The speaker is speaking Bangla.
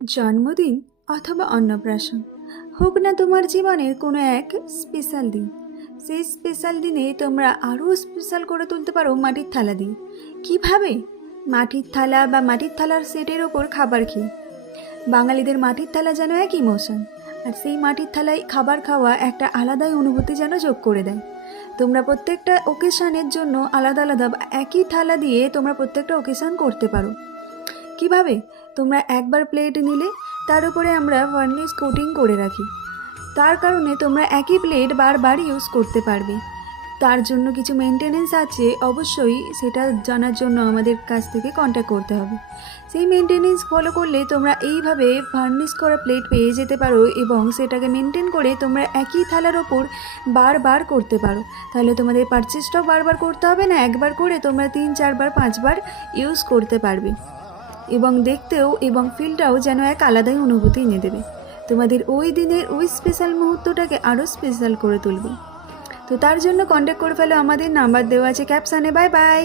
জন্মদিন অথবা অন্নপ্রাশন হোক না তোমার জীবনের কোনো এক স্পেশাল দিন, সেই স্পেশাল দিনে তোমরা আরও স্পেশাল করে তুলতে পারো মাটির থালা দিয়ে। কিভাবে? মাটির থালা বা মাটির থালার সেটের ওপর খাবার খেয়ে। বাঙালিদের মাটির থালা যেন এক ইমোশন, আর সেই মাটির থালায় খাবার খাওয়া একটা আলাদাই অনুভূতি যেন যোগ করে দেয়। তোমরা প্রত্যেকটা ওকেশনের জন্য আলাদা আলাদা বা একই থালা দিয়ে তোমরা প্রত্যেকটা ওকেশন করতে পারো। কিভাবে? তোমরা একবার প্লেট নিলে, তার উপরে আমরা ভার্নিশ কোটিং করে রাখি। তার কারণে তোমরা একই প্লেট বারবার ইউজ করতে পারবে। তার জন্য কিছু মেনটেনেন্স আছে, অবশ্যই সেটা জানার জন্য আমাদের কাছ থেকে কন্ট্যাক্ট করতে হবে। সেই মেনটেনেন্স ফলো করলে তোমরা এইভাবে ভার্নিশ করা প্লেট পেয়ে যেতে পারো এবং সেটাকে মেনটেন করে তোমরা একই থালার ওপর বারবার করতে পারো। তাহলে তোমাদের পারচেসটাও বারবার করতে হবে না, একবার করে তোমরা 3-4বার 5বার ইউজ করতে পারবে এবং দেখতেও এবং ফিলটাও যেন এক আলাদাই অনুভূতি এনে দেবে। তোমাদের ওই দিনের ওই স্পেশাল মুহূর্তটাকে আরও স্পেশাল করে তুলবে। তো তার জন্য কন্ট্যাক্ট করে ফেলো, আমাদের নাম্বার দেওয়া আছে ক্যাপশানে। Bye bye.